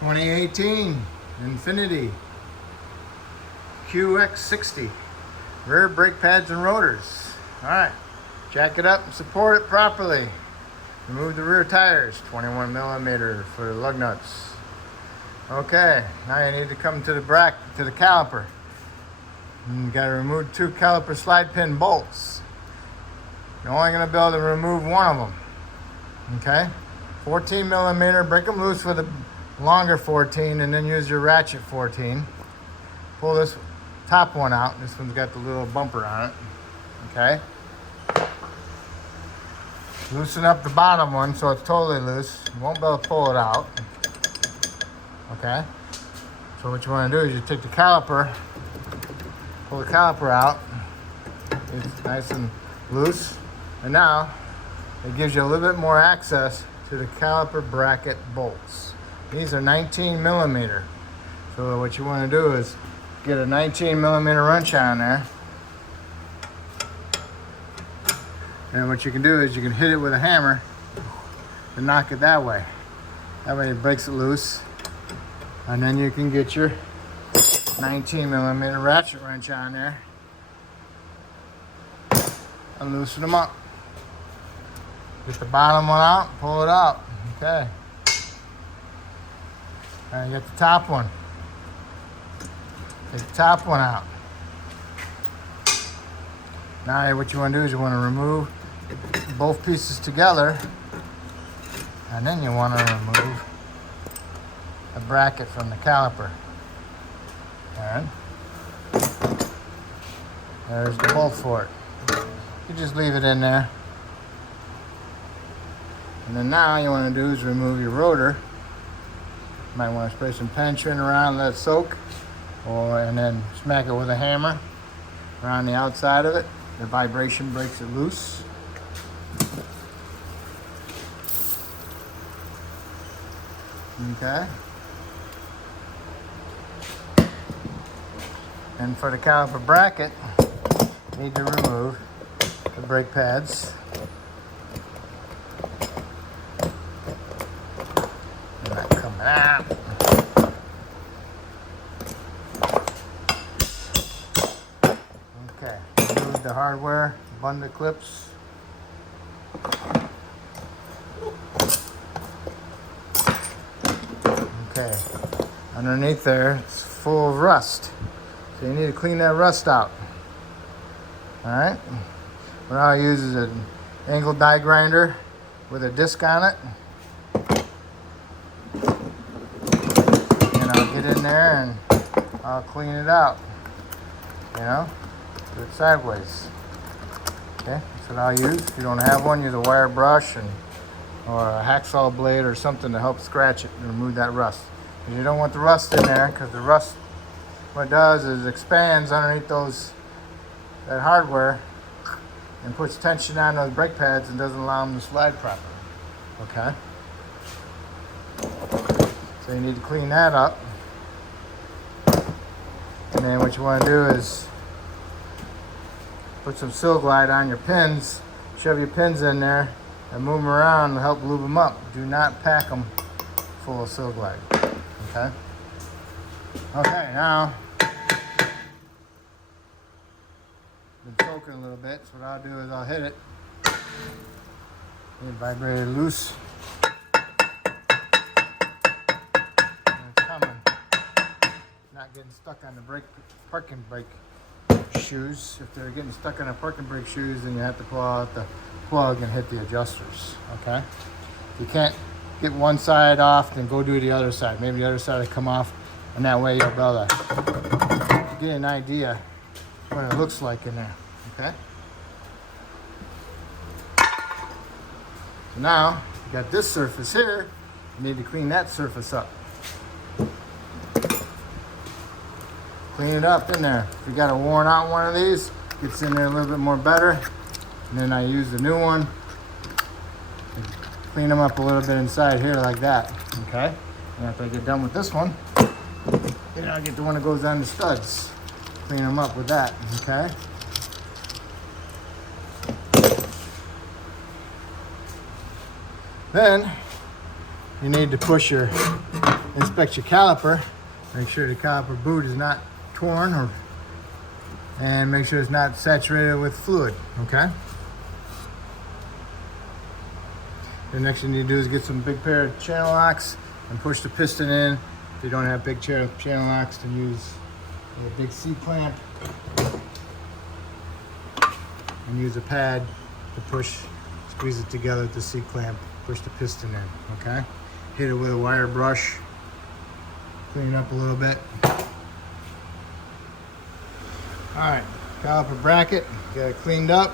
2018 Infiniti QX60 rear brake pads and rotors. Alright, jack it up and support it properly. Remove the rear tires, 21 millimeter for the lug nuts. Okay, now you need to come to the caliper. You got to remove 2 caliper slide pin bolts. You're only going to be able to remove one of them. Okay, 14 millimeter, break them loose with a longer 14 and then use your ratchet 14. Pull this top one out. This one's got the little bumper on it. Okay, loosen up the bottom one so it's totally loose. You won't be able to pull it out. Okay, so what you want to do is you take the caliper, pull the caliper out. It's nice and loose, and now it gives you a little bit more access to the caliper bracket bolts. These are 19 millimeter. So what you want to do is get a 19 millimeter wrench on there. And what you can do is you can hit it with a hammer and knock it that way. That way it breaks it loose. And then you can get your 19 millimeter ratchet wrench on there and loosen them up. Get the bottom one out, pull it out. Okay. And get the top one. Take the top one out. Now what you want to do is you want to remove both pieces together, and then you want to remove the bracket from the caliper. And there's the bolt for it. You just leave it in there. And then now you want to do is remove your rotor. You might want to spray some penetrant around, let it soak, and then smack it with a hammer around the outside of it. The vibration breaks it loose. Okay. And for the caliper bracket, you need to remove the brake pads. They're not coming out. Okay, remove the hardware, bundle clips. Okay, underneath there, it's full of rust. So you need to clean that rust out. Alright, what I'll use is an angle die grinder with a disc on it. And I'll get in there and I'll clean it out. You know, do it sideways. Okay, that's what I'll use. If you don't have one, use a wire brush or a hacksaw blade or something to help scratch it and remove that rust. Because you don't want the rust in there, because the rust, what it does is expands underneath that hardware and puts tension on those brake pads and doesn't allow them to slide properly. Okay? So you need to clean that up. And then what you want to do is put some Seal Glide on your pins, shove your pins in there and move them around to help lube them up. Do not pack them full of Seal Glide. Okay? Okay, now been soaking a little bit, so what I'll do is I'll hit it. Get it vibrated loose. And it's coming. Not getting stuck on the parking brake shoes. If they're getting stuck on the parking brake shoes, then you have to pull out the plug and hit the adjusters. Okay? If you can't get one side off, then go do the other side. Maybe the other side will come off, and that way you'll be able to get an idea what it looks like in there. Okay? So now you got this surface here. You need to clean that surface up. Clean it up in there. If you got a worn out one of these, gets in there a little bit more better. And then I use the new one. Clean them up a little bit inside here like that. Okay? And after I get done with this one, then I'll get the one that goes on the studs. Clean them up with that. Okay? Then you need to push your inspect your caliper. Make sure the caliper boot is not torn, and make sure it's not saturated with fluid, okay? The next thing you need to do is get some big pair of channel locks and push the piston in. If you don't have big channel locks, then use a big C-clamp and use a pad to squeeze it together with the C-clamp, push the piston in, okay? Hit it with a wire brush, clean it up a little bit. All right, caliper bracket, get it cleaned up.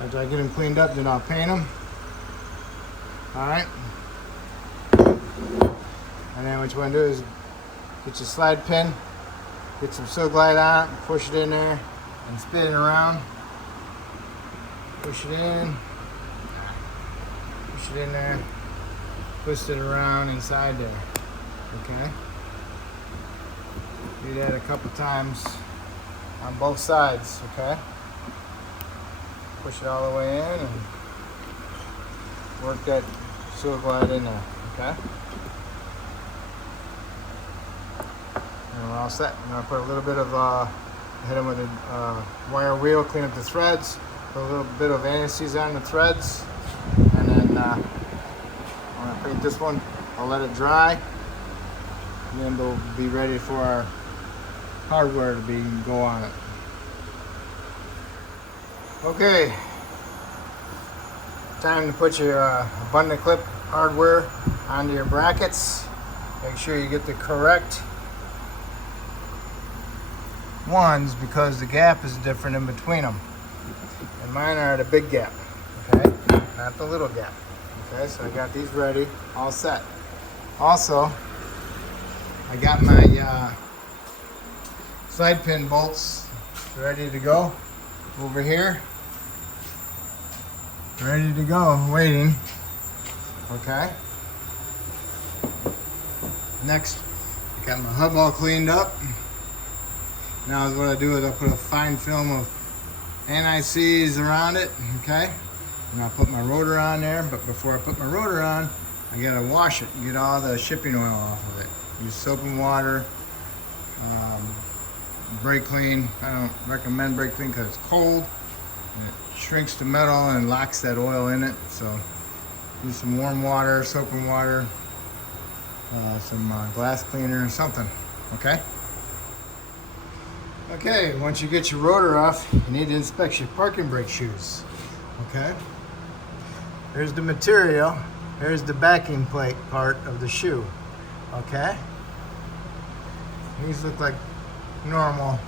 After I get them cleaned up, then I'll paint them. All right. And then what you want to do is get your slide pin, get some silk glide on it, push it in there, and spin it around. Push it in, push it in there, twist it around inside there. Okay. Do that a couple times on both sides. Okay. Push it all the way in and work that silk glide in there. Okay. And we're all set. I'm going to put a little bit of, hit them with a wire wheel, clean up the threads, put a little bit of anti-seize on the threads, and then I'm going to paint this one. I'll let it dry, and then we'll be ready for our hardware to go on it. Okay, time to put your abundant clip hardware onto your brackets. Make sure you get the correct ones because the gap is different in between them. And mine are the big gap, okay? Not the little gap. Okay, so I got these ready, all set. Also, I got my slide pin bolts ready to go over here. Ready to go, waiting. Okay. Next, I got my hub all cleaned up. Now what I do is I'll put a fine film of anti-seize around it, okay? And I'll put my rotor on there, but before I put my rotor on, I gotta wash it and get all the shipping oil off of it. Use soap and water, brake clean. I don't recommend brake clean because it's cold. And it shrinks the metal and locks that oil in it. So use some warm water, soap and water, some glass cleaner or something, okay? Okay, once you get your rotor off, you need to inspect your parking brake shoes, okay? Here's the material. Here's the backing plate part of the shoe, okay? These look like normal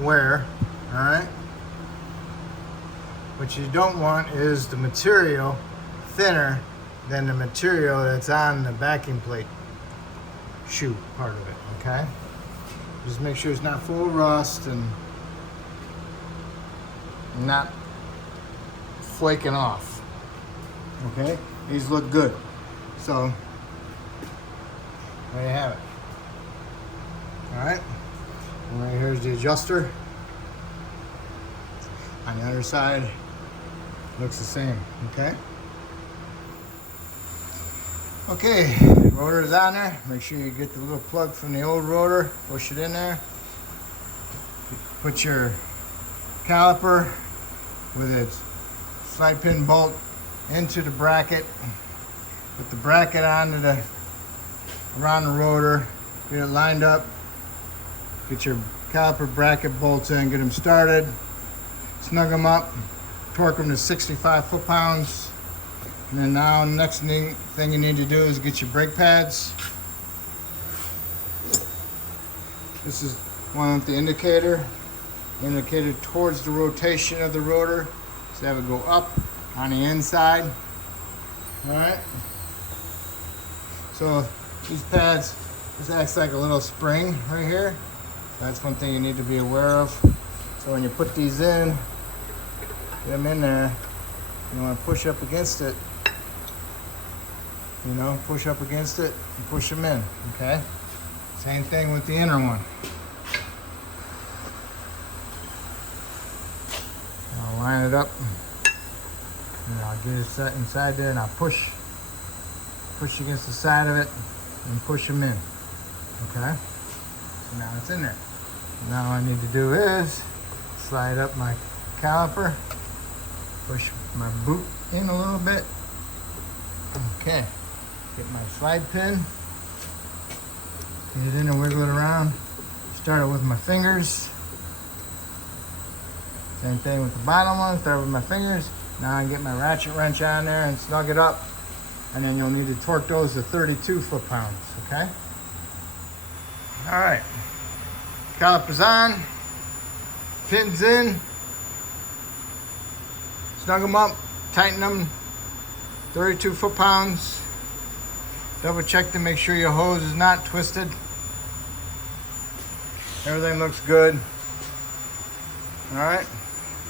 wear, all right? What you don't want is the material thinner than the material that's on the backing plate shoe part of it, okay? Just make sure it's not full of rust and not flaking off, okay? These look good. So, there you have it. All right, and right here's the adjuster. On the other side, looks the same, okay? Okay, rotor is on there. Make sure you get the little plug from the old rotor, push it in there. Put your caliper with its slide pin bolt into the bracket. Put the bracket around the rotor, get it lined up. Get your caliper bracket bolts in, get them started. Snug them up, torque them to 65 foot-pounds. And then now the next thing you need to do is get your brake pads. This is one with the indicator towards the rotation of the rotor. So have it go up on the inside. All right. So these pads, this acts like a little spring right here. That's one thing you need to be aware of. So when you put these in, get them in there, you want to push up against it. You know, push up against it and push them in, okay? Same thing with the inner one. I'll line it up and I'll get it set inside there and I'll push push against the side of it and push them in. Okay, so now it's in there. Now all I need to do is slide up my caliper, push my boot in a little bit. Okay, get my slide pin, get it in and wiggle it around. Start it with my fingers. Same thing with the bottom one, start with my fingers. Now I get my ratchet wrench on there and snug it up. And then you'll need to torque those to 32 foot-pounds, okay? All right, calipers on, pins in, snug them up, tighten them, 32 foot-pounds. Double check to make sure your hose is not twisted. Everything looks good. All right,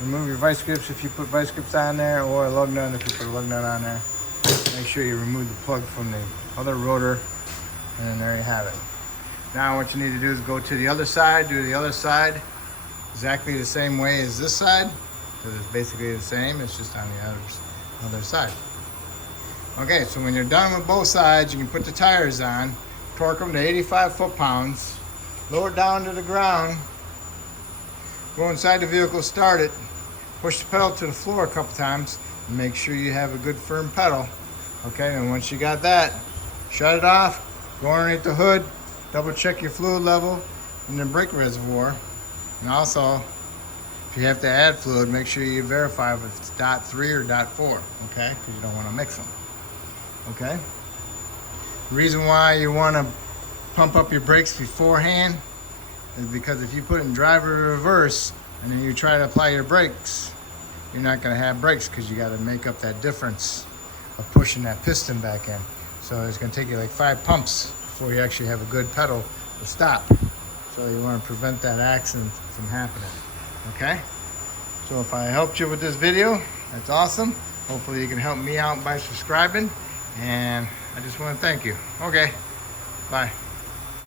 remove your vice grips if you put vice grips on there, or a lug nut if you put a lug nut on there. Make sure you remove the plug from the other rotor, and then there you have it. Now what you need to do is go to the other side, do the other side exactly the same way as this side, because it's basically the same, it's just on the other side. Okay, so when you're done with both sides, you can put the tires on, torque them to 85 foot-pounds, lower it down to the ground, go inside the vehicle, start it, push the pedal to the floor a couple times, and make sure you have a good firm pedal. Okay, and once you got that, shut it off, go underneath the hood, double check your fluid level in the brake reservoir. And also, if you have to add fluid, make sure you verify if it's .3 or .4, okay? Because you don't want to mix them, okay? The reason why you want to pump up your brakes beforehand is because if you put in drive or reverse and then you try to apply your brakes, you're not going to have brakes because you got to make up that difference of pushing that piston back in. So it's going to take you like 5 pumps before you actually have a good pedal to stop. So you want to prevent that accident from happening. Okay? So if I helped you with this video, that's awesome. Hopefully you can help me out by subscribing. And I just want to thank you. Okay. Bye.